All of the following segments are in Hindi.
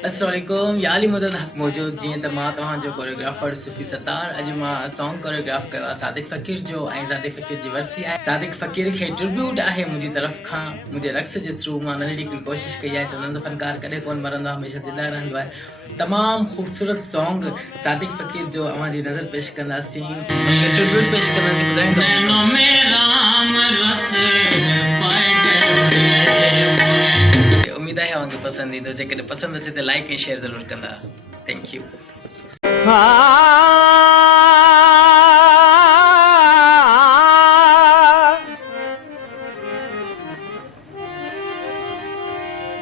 अस्सलामुअलैकुम याली मदद मौजूद जी त मां तव्हांजो कोरियोग्राफर सुफ़ी सतार। अॼु मां सॉन्ग कोरियोग्राफ कयो आहे सादिक फ़कीर जो ऐं सादिक फ़कीर जी वरसी आहे। सादिक फ़कीर खे ट्रिब्यूट आहे मुंहिंजी तरफ़ खां। मुंहिंजे रक़्स जे थ्रू मां नंढी हिकिड़ी कोशिशि कई आहे। चवंदा फ़नकार कॾहिं कोन मरंदो आहे, हमेशह ज़िंदा रहंदो आहे। तमामु ख़ूबसूरत सॉन्ग सादिक फ़कीर जो अवांजी नज़र पेश कंदासीं, ट्रिब्यूट पेश कंदासीं। उम्मीद है होंगे पसंद ईंदो। जेकॾहिं पसंद अचे तो लाइक एंड शेयर ज़रूर कंदा। Thank you.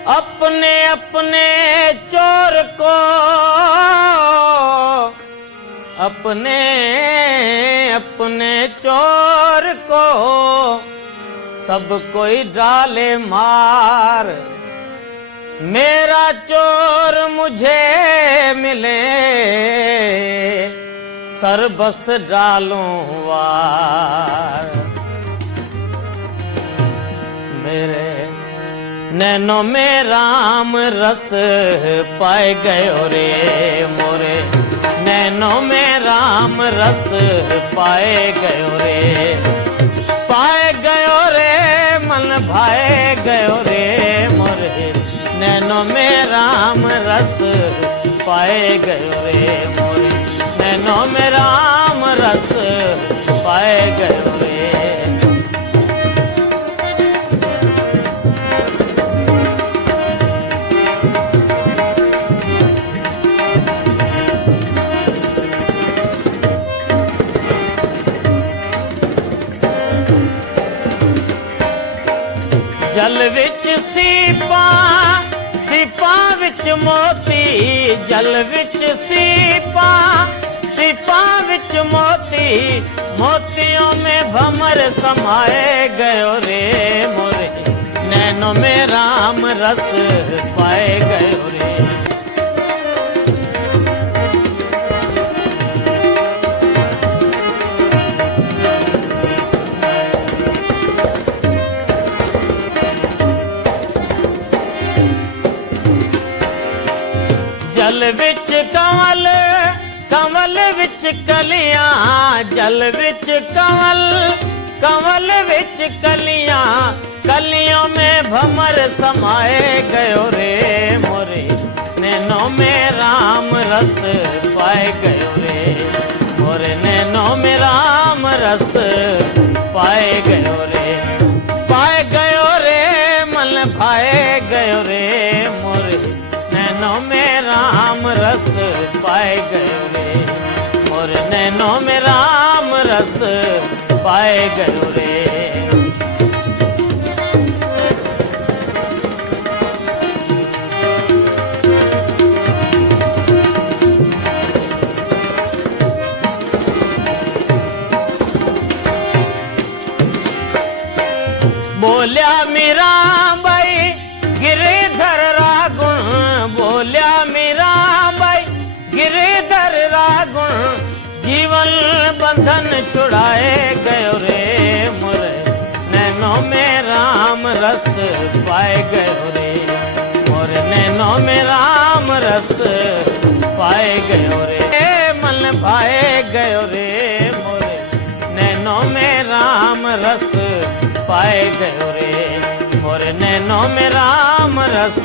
अपने अपने चोर को अपने अपने चोर को सब कोई डाले मार। मेरा चोर मुझे मिले सर बस डालूं वार। मेरे नैनों में राम रस पाए गयो रे मोरे, नैनों में राम रस पाए गयो रे, पाए गयो रे मन भाए गयो रे मोरे, नैनों में राम रस पाए गयो रे मोरे, नैनों में राम रस पाए गयो रे। जल विच सीपा सीपा विच मोती, जल विच सीपा सीपा विच मोती, मोतियों में भमर समाए गयो रे मोरे, नैनों में राम रस पाए गयो रे। जल विच कंवल कंवल विच कलियां, जल विच कंवल कंवल विच कलियां, कलियों में भमर समाए गयो रे मोरे, नैनों में राम रस पाए गयो रे मोरे, नैनों में राम रस पाए गयो रे, पाए गयो रे मन भाए गयो रे मोरे, नैनों में राम रस पाए गयो रे मोरे, नैनों में राम रस पाए गयो रे। बोलिया मीरा बाई गिरधर रागुण, बोलिया मीरा बाई गिरधर रागुण, जीवन बंधन छुड़ाए गयो रे मोरे, नैनों में राम रस पाए गयो रे मोरे, नैनों में राम रस पाए गयो रे, मन भाए गयो रे मोरे, नैनों में राम रस पाए गयो रे मोरे, नैनों में राम रस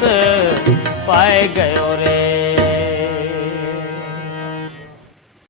पाए गयो रे।